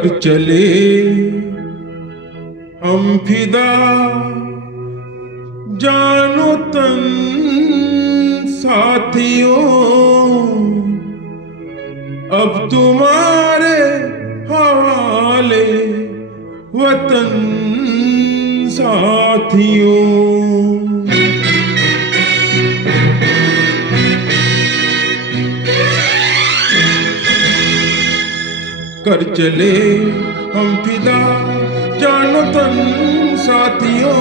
कर चले हम फिदा जानो तन साथियों, अब तुम्हारे हवाले वतन साथियों। कर चले हम फिदा जानो तन साथियों,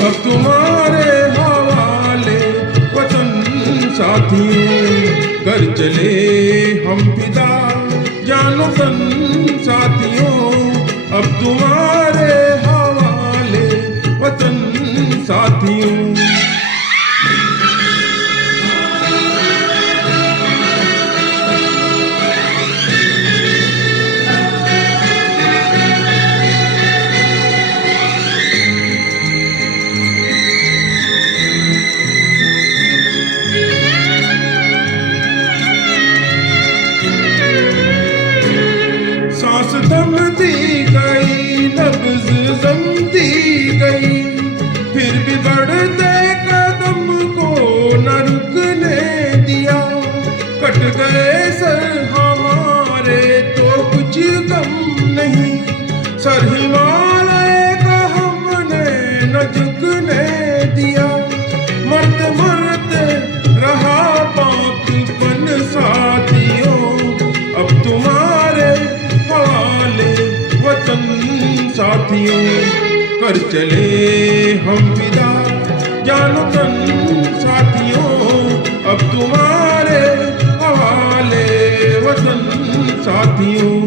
अब तुम्हारे हवाले वतन साथियों। कर चले हम फिदा जानो तन साथियों, अब तुम्हारे हवाले वतन साथियों। सांस थमती गई, नब्ज़ जमती गई, फिर भी बढ़ते कदम को न रुकने दिया। कट गए सर हमारे तो कुछ गम नहीं, सर हिमालय का हमने न झुकने दिया। मरते मरते रहा पाकपन साथियों, अब तुम्हारे हवाले वतन साथियों। कर चले हम फिदा जानो तन साथियों, अब तुम्हारे हवाले वतन साथियों।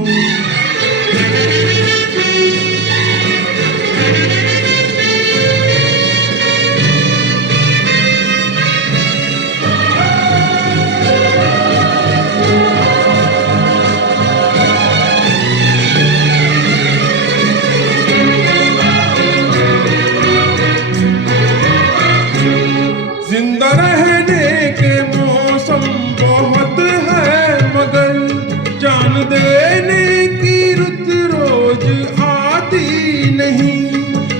जिंदा रहने के मौसम बहुत है, मगर जान देने की रुत रोज आती नहीं।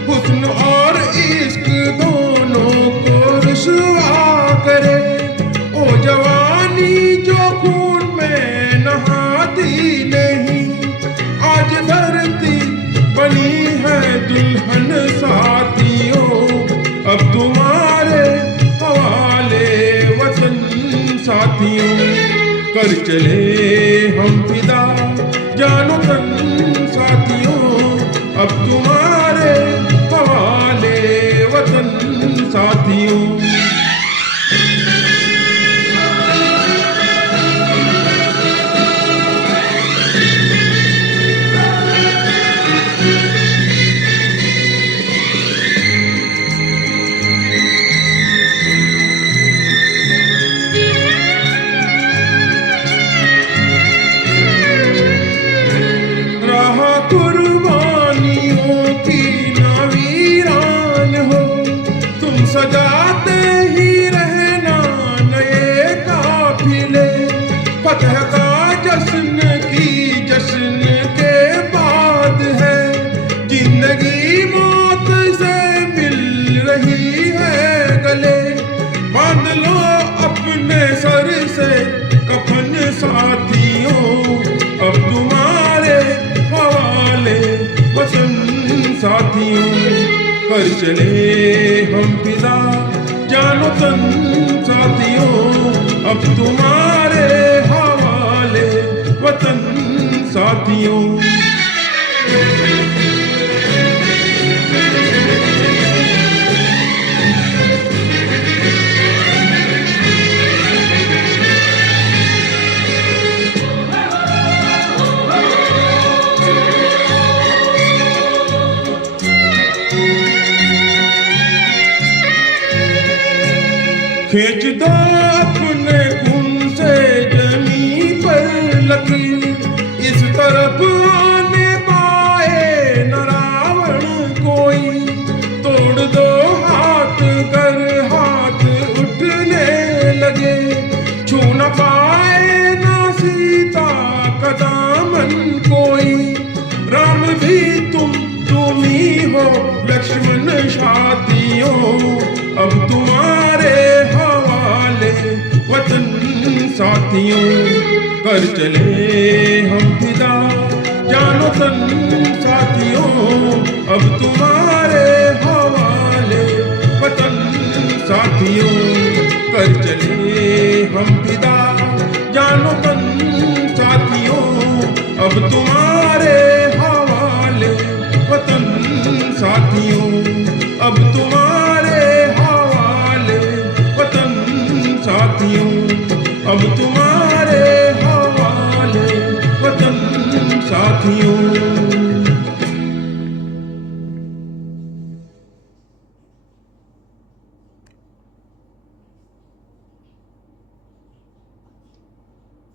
हुस्न और इश्क दोनों को रुसवा करे, ओ जवानी जो खून में नहाती नहीं। आज धरती बनी है दुल्हन साथियों, अब तुम्हारे हवाले वतन साथियों। कर चले हम फिदा जानो तन साथियों, अब तुम्हारे हवाले वतन साथियों। कुर्बानियों की नावीरान हो, तुम सजाते ही रहना नए काफिले। फतह का जश्न की जश्न के बाद है, जिंदगी मौत से मिल रही है गले। बांध लो अपने सर से कफन साथियों, अब तुम्हारे हवाले वतन साथियों। कर चले हम फिदा जानो तन साथियों, अब तुम्हारे हवाले वतन साथियों। खींच दो अपने खून से जमी पर लकीर, इस तरफ आने पाए न रावण कोई। तोड़ दो हाथ कर हाथ उठने लगे, छू न पाए न सीता का दामन कोई। साथियों कर चले हम फिदा जानो तन साथियों अब तुम्हारे हवाले वतन साथियों कर चले हम फिदा जानो तन साथियों अब तुम्हारे हवाले वतन साथियों अब तुम्हारे हवाले वतन साथियों